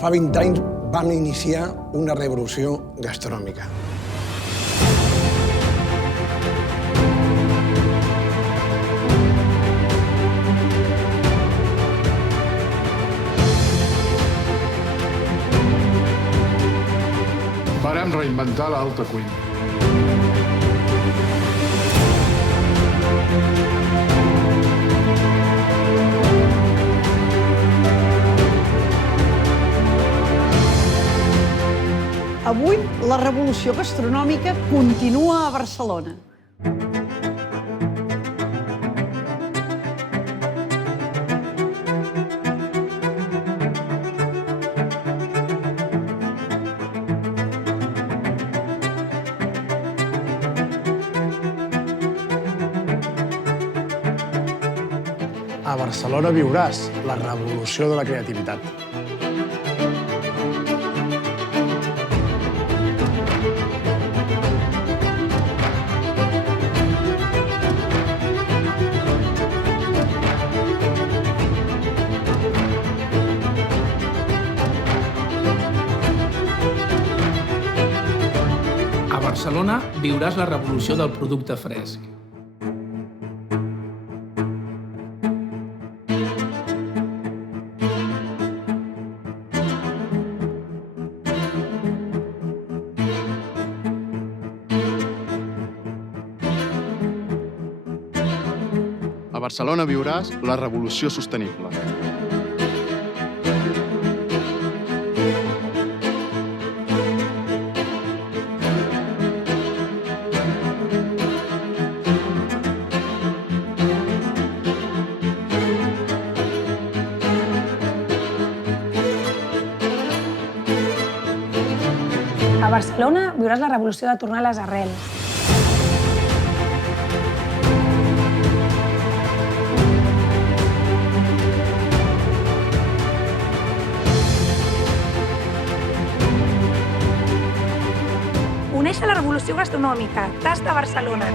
Fa 20 anys vam iniciar una revolució gastronòmica. Vàrem reinventar l'alta cuina. Avui, la revolució gastronòmica continua a Barcelona. A Barcelona viuràs la revolució de la creativitat. A Barcelona viuràs la revolució del producte fresc. A Barcelona viuràs la revolució sostenible. A Barcelona viuràs la revolució de tornar a les arrels. Uneix a la revolució gastronòmica. Tasta Barcelona.